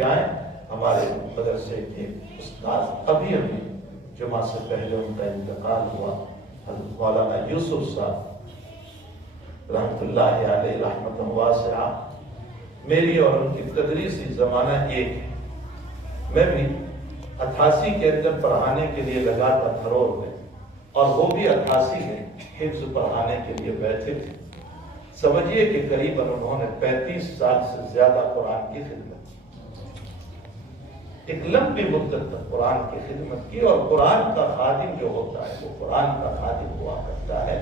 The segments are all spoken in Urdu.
جائیں. ہمارے مدرسے کے استاد ابھی جمعہ سے پہلے ان کا انتقال ہوا، حضرت مولانا یوسف صاحب رحمۃ اللہ علیہ رحمۃ واسعہ. میری اور ان کی تدریسی زمانہ ایک ہے. میں بھی 88 کے اندر پڑھانے کے لیے لگا تھا تھرور میں، اور وہ بھی 88 میں حفظ پڑھانے کے لیے بیٹھے تھے. سمجھیے کہ قریباً انہوں نے 35 سال سے زیادہ قرآن کی خدمت، ایک لمبی مدت تک قرآن کی خدمت کی. اور قرآن کا خادم جو ہوتا ہے وہ قرآن کا خادم ہوا کرتا ہے.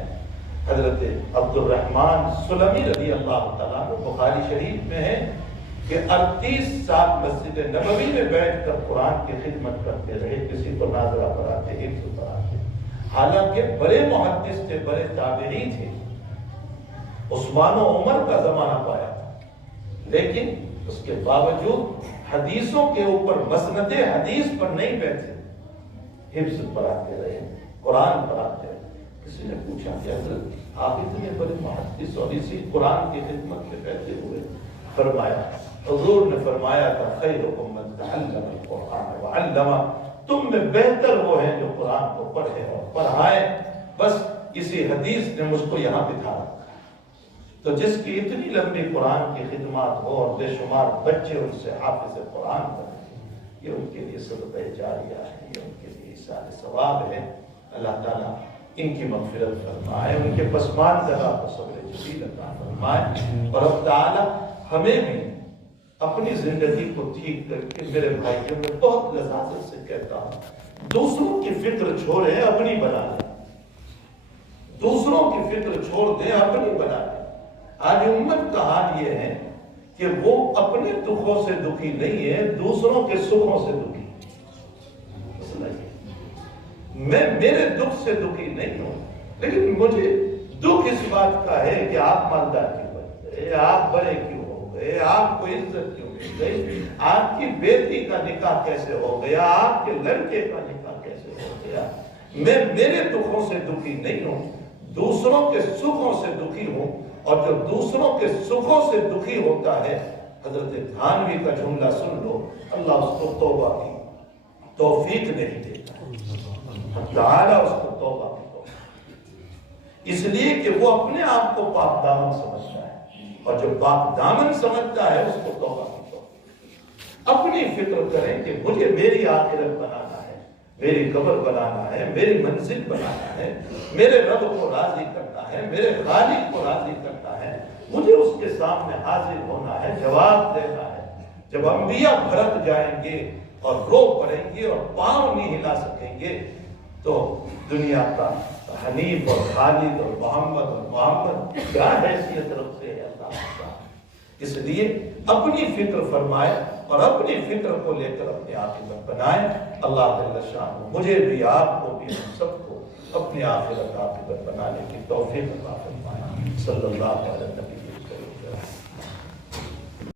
حضرت عبد الرحمن سلمی رضی اللہ تعالیٰ عنہ بخاری شریف میں ہے کہ 38 سال مسجد نبوی میں بیٹھ کر قرآن کی خدمت کرتے رہے. کسی کو ناظرہ پڑھاتے، حفظ پڑھاتے. حالانکہ بڑے محدث تھے، بڑے تابعی تھے، عثمان و عمر کا زمانہ پایا تھا، لیکن اس کے باوجود حدیثوں کے اوپر مسند حدیث پر نہیں بیٹھے، حفظ پڑھاتے رہے، قرآن پڑھاتے رہے. کسی نے پوچھا کہ حضرت آپ اتنے بڑے محدث اور اسی قرآن کی خدمت میں بیٹھے ہوئے؟ فرمایا، حضور نے فرمایا تھا خیرکم من تعلم القرآن وعلمہ، تم میں بہتر وہ ہیں جو قرآن کو پڑھے اور پڑھائے. بس اسی حدیث نے مجھ کو یہاں بٹھا رکھا. تو جس کی اتنی لمبی قرآن کی خدمات ہو اور بے شمار بچے ان سے حافظ قرآن بنے، یہ ان کے لیے صدقہ جاریہ ہے، یہ ان کے لیے ایصال ثواب ہے. اللہ تعالیٰ ان کی مغفرت فرمائے، ان کے پسماندگان کو صبر جمیل عطا فرمائے. اور اب تعالیٰ ہمیں بھی اپنی زندگی کو ٹھیک کر کے، میرے بھائیوں میں بہت لذاذت سے کہتا ہوں، دوسروں کی فکر چھوڑیں، اپنی بنا لیں. دوسروں کی فکر چھوڑ دیں، اپنی بنا لیں. آج امت کا حال یہ ہے کہ وہ اپنے دکھوں سے دکھی نہیں ہے، دوسروں کے سکھوں سے دکھی. میں میرے دکھ سے دکھی نہیں ہوں، لیکن مجھے دکھ اس بات کا ہے کہ آپ مالدار کیوں بن گئے، آپ بڑے کیوں ہو گئے، آپ کو عزت کیوں مل گئی، آپ کی بیٹی کا نکاح کیسے ہو گیا، آپ کے لڑکے کا نکاح کیسے ہو گیا. میں میرے دکھوں سے دکھی نہیں ہوں، دوسروں کے سکھوں سے دکھی ہوں. اور جو دوسروں کے سکھوں سے دکھی ہوتا ہے، حضرت تھانوی کا جملہ سن لو، اللہ اس کو توبہ کی توفیق نہیں دیتا، تعالیٰ اس کو توبہ کی توفیق، اس لیے کہ وہ اپنے آپ کو پاک دامن سمجھتا ہے، اور جو پاک دامن سمجھتا ہے اس کو توبہ کی توفیق. اپنی فکر کریں کہ مجھے میری آخرت بنانا ہے، میری قبر بنانا ہے، میری منزل بنانا ہے، میرے رب کو راضی کرنا ہے، میرے خالق کو راضی کرنا ہے، مجھے اس کے سامنے حاضر ہونا ہے، جواب دینا ہے. جب انبیاء بھڑک جائیں گے اور رو پڑیں گے اور پاؤں نہیں ہلا سکیں گے، تو دنیا کا حنیف اور خالد اور محمد کیا حیثیت رکھتے ہیں اللہ تعالیٰ. اس لیے اپنی فکر فرمائے اور اپنی فکر کو لے کر اپنے عاقبت بنائیں. اللہ جل شانہ مجھے بھی، آپ کو بھی، ہم سب کو اپنی آخرت عاقبت بنانے کی توفیق عطا فرمائے. صلی اللہ علیہ وسلم.